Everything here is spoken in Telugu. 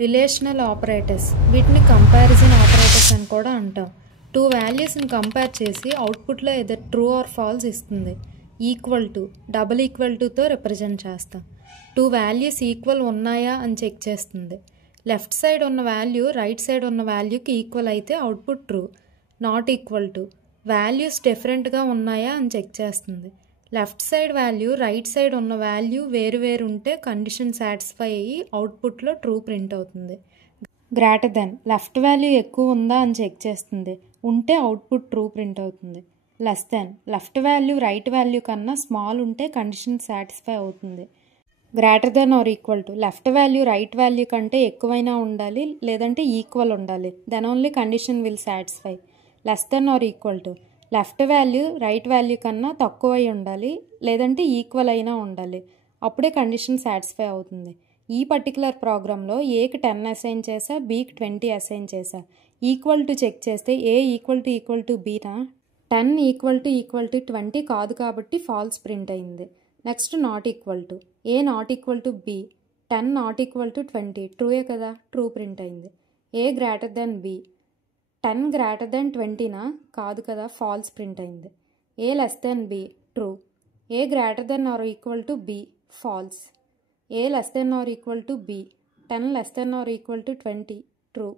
రిలేషనల్ ఆపరేటర్స్, వీటిని కంపారిజన్ ఆపరేటర్స్ అని కూడా అంటాం. టూ వాల్యూస్ని కంపేర్ చేసి అవుట్పుట్లో ఏదో ట్రూ ఆర్ ఫాల్స్ ఇస్తుంది. ఈక్వల్ టు, డబుల్ ఈక్వల్ టుతో రిప్రజెంట్ చేస్తాం. టూ వాల్యూస్ ఈక్వల్ ఉన్నాయా అని చెక్ చేస్తుంది. లెఫ్ట్ సైడ్ ఉన్న వాల్యూ రైట్ సైడ్ ఉన్న వాల్యూకి ఈక్వల్ అయితే output true. Not equal to, values డిఫరెంట్గా ఉన్నాయా అని చెక్ చేస్తుంది. Left side value right side ఉన్న వాల్యూ వేరు వేరు ఉంటే కండిషన్ సాటిస్ఫై అయ్యి అవుట్పుట్లో ట్రూ ప్రింట్ అవుతుంది. గ్రేటర్ దెన్, లెఫ్ట్ వాల్యూ ఎక్కువ ఉందా అని చెక్ చేస్తుంది. ఉంటే అవుట్పుట్ ట్రూ ప్రింట్ అవుతుంది. Less than, left value right value కన్నా స్మాల్ ఉంటే కండిషన్ సాటిస్ఫై అవుతుంది. Greater than or equal to, left value right value కంటే ఎక్కువైనా ఉండాలి, లేదంటే ఈక్వల్ ఉండాలి. Then only condition will satisfy. Less than or equal to, left value right value కన్నా తక్కువ అయి ఉండాలి, లేదంటే ఈక్వల్ అయినా ఉండాలి. అప్పుడే కండిషన్ సాటిస్ఫై అవుతుంది. ఈ పర్టికులర్ ప్రోగ్రాంలో ఏకి 10 అసైన్ చేసా, బీకి 20 అసైన్ చేసా. ఈక్వల్ టు చెక్ చేస్తే ఏ ఈక్వల్ టు బీనా, 10 ఈక్వల్ టు 20 కాదు కాబట్టి ఫాల్స్ ప్రింట్ అయింది. Next not equal to, A not equal to B, 10 not equal to 20 ట్రూయే కదా, ట్రూ ప్రింట్ అయింది. A greater than B, 10 greater than 20నా, కాదు కదా, ఫాల్స్ ప్రింట్ అయింది. A less than B, true. A greater than or equal to B, false. A less than or equal to B, 10 less than or equal to 20, true.